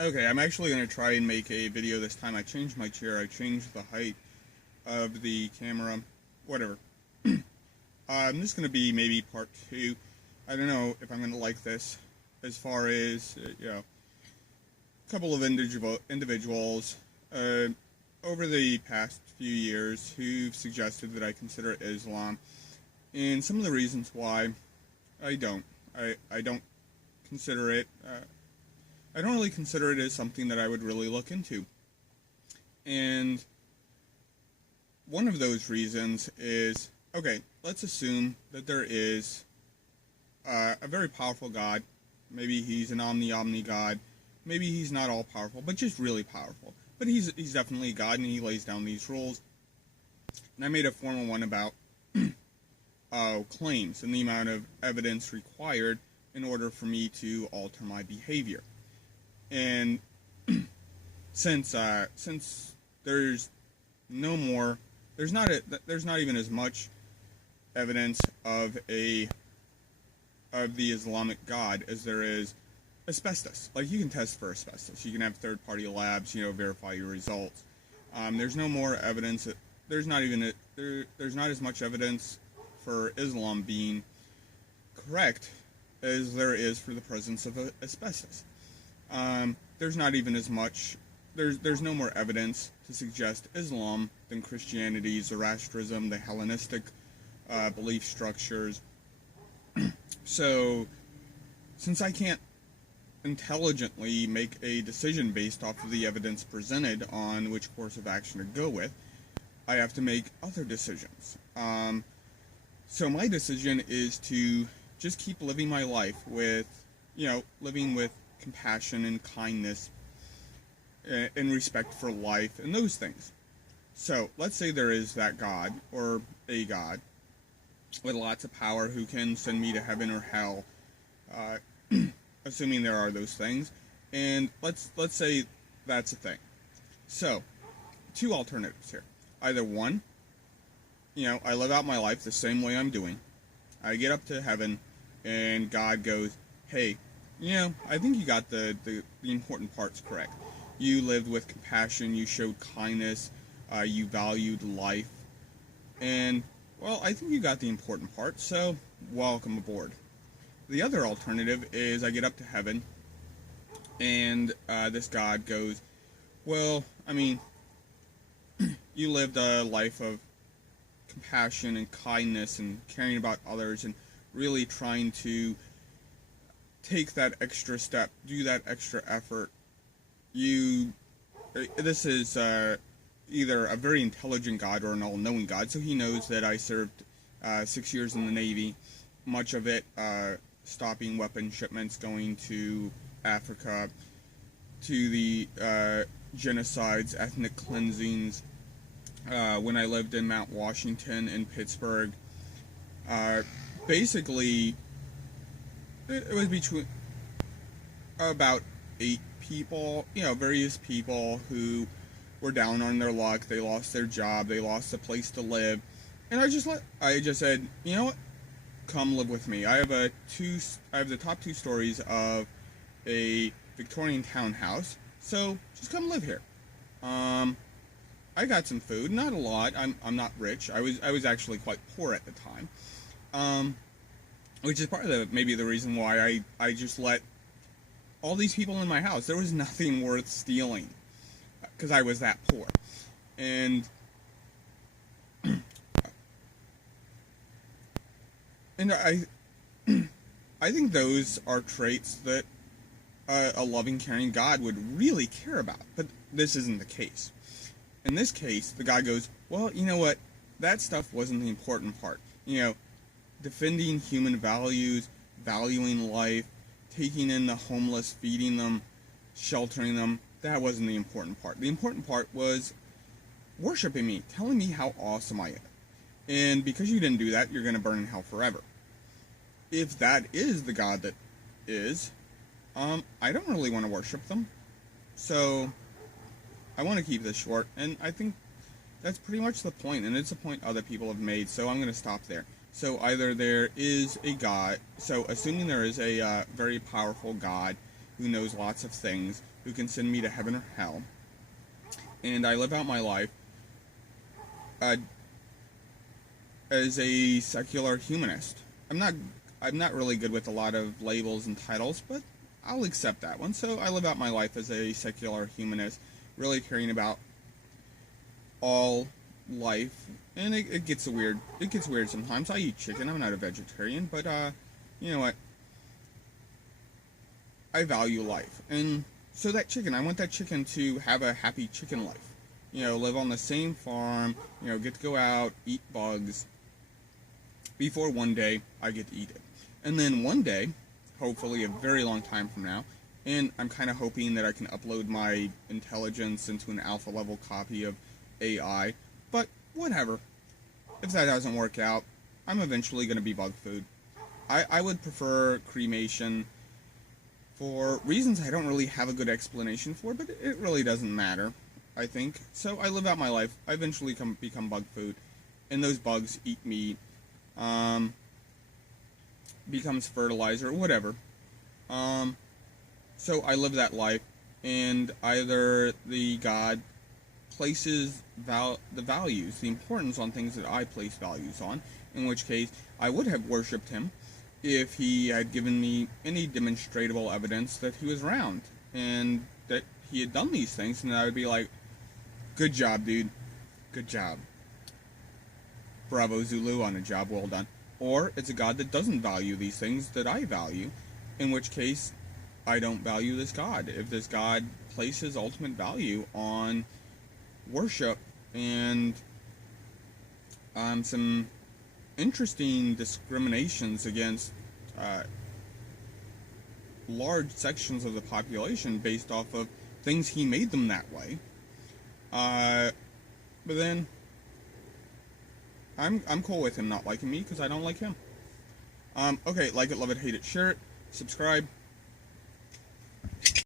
Okay, I'm actually going to try and make a video this time. I changed my chair, I changed the height of the camera, whatever. This is going to be maybe part 2. I don't know if I'm going to like this, as far as, a couple of individuals over the past few years who've suggested that I consider Islam, and some of the reasons why I don't. I don't consider it, I don't really consider it as something that I would really look into. And one of those reasons is, okay, let's assume that there is a very powerful God. Maybe he's an omni God. Maybe he's not all powerful, but just really powerful. But he's definitely a God, and he lays down these rules. And I made a formal one about claims and the amount of evidence required in order for me to alter my behavior. And since there's no more, there's not even as much evidence of the Islamic God as there is asbestos. Like, you can test for asbestos. You can have third-party labs, verify your results. There's no more evidence. There's not as much evidence for Islam being correct as there is for the presence of asbestos. There's not even as much. There's no more evidence to suggest Islam than Christianity, Zoroastrianism, the Hellenistic belief structures. So, since I can't intelligently make a decision based off of the evidence presented on which course of action to go with, I have to make other decisions. So my decision is to just keep living my life with, living with compassion and kindness and respect for life and those things. So let's say there is that God, or a God with lots of power who can send me to heaven or hell, assuming there are those things, and let's say that's a thing. So, two alternatives here. Either one, I live out my life the same way I'm doing. I get up to heaven, and God goes, hey, I think you got the important parts correct. You lived with compassion, you showed kindness, you valued life, and, well, I think you got the important part, so welcome aboard. The other alternative is I get up to heaven, and this God goes, well, I mean, you lived a life of compassion and kindness and caring about others and really trying to take that extra step, do that extra effort. This is either a very intelligent God or an all-knowing God, so he knows that I served 6 years in the Navy, much of it stopping weapon shipments going to Africa, to the genocides, ethnic cleansings, when I lived in Mount Washington in Pittsburgh. Basically, it was between about 8 people, various people who were down on their luck. They lost their job, they lost a place to live, and I just said, you know what? Come live with me. I have the top 2 stories of a Victorian townhouse, so just come live here. I got some food, not a lot. I'm not rich. I was actually quite poor at the time, which is part of maybe the reason why I just let all these people in my house. There was nothing worth stealing because I was that poor, and I think those are traits that a loving, caring God would really care about. But this isn't the case. In this case, the God goes, well, you know what? That stuff wasn't the important part. Defending human values, valuing life, taking in the homeless, feeding them, sheltering them, that wasn't the important part. The important part was worshiping me, telling me how awesome I am. And because you didn't do that, you're going to burn in hell forever. If that is the God that is, I don't really want to worship them. So I want to keep this short, and I think that's pretty much the point, and it's a point other people have made, so I'm going to stop there. So either there is a God, so assuming there is a very powerful God who knows lots of things, who can send me to heaven or hell, and I live out my life as a secular humanist. I'm not really good with a lot of labels and titles, but I'll accept that one. So I live out my life as a secular humanist, really caring about all life, and it gets weird. It gets weird sometimes. I eat chicken. I'm not a vegetarian, but you know what? I value life, and so that chicken, I want that chicken to have a happy chicken life. You know, live on the same farm. You know, get to go out, eat bugs. Before one day I get to eat it, and then one day, hopefully a very long time from now, and I'm kind of hoping that I can upload my intelligence into an alpha level copy of AI, but whatever. If that doesn't work out, I'm eventually going to be bug food. I would prefer cremation for reasons I don't really have a good explanation for, but it really doesn't matter, I think. So I live out my life. I eventually become bug food, and those bugs eat meat, becomes fertilizer, or whatever. So I live that life, and either the God places the values, the importance on things that I place values on, in which case I would have worshipped him if he had given me any demonstrable evidence that he was around and that he had done these things, and I would be like, good job, dude. Good job. Bravo, Zulu, on a job well done. Or it's a God that doesn't value these things that I value, in which case I don't value this God. If this God places ultimate value on worship and some interesting discriminations against large sections of the population based off of things he made them that way, but then I'm cool with him not liking me because I don't like him. Okay, like it, love it, hate it, share it, subscribe.